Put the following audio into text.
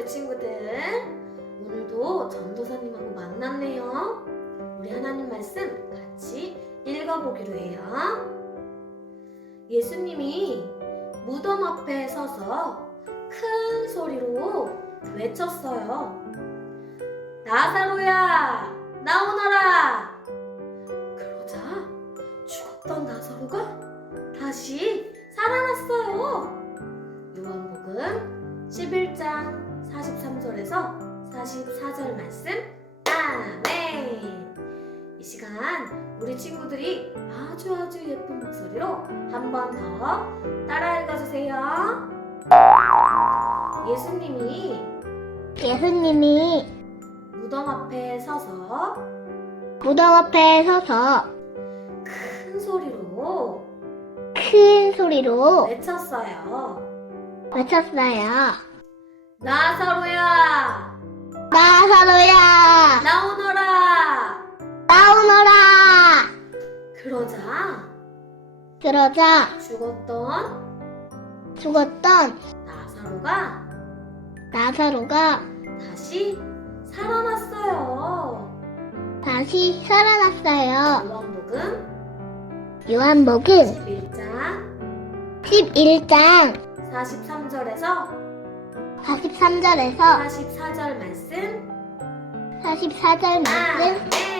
우리 친구들. 오늘도 전도사님하고 만났네요. 우리 하나님 말씀 같이 읽어보기로 해요. 예수님이 무덤 앞에 서서 큰 소리로 외쳤어요. 나사로야, 나오너라! 그러자 죽었던 나사로가 다시 살아났어요. 요한복음 11장 43절에서 44절 말씀. 아멘. 이 시간 우리 친구들이 아주 아주 예쁜 목소리로 한 번 더 따라 읽어주세요. 예수님이 예수님이 무덤 앞에 서서 무덤 앞에 서서 큰 소리로 큰 소리로 외쳤어요. 외쳤어요. 나사로야, 나사로야! 나오너라! 나오너라! 그러자 그러자 죽었던 죽었던 나사로가 나사로가 다시 살아났어요. 다시 살아났어요. 요한복음 요한복음 11장 11장 43절에서 43절에서 44절 말씀. 44절 말씀 아멘. 아멘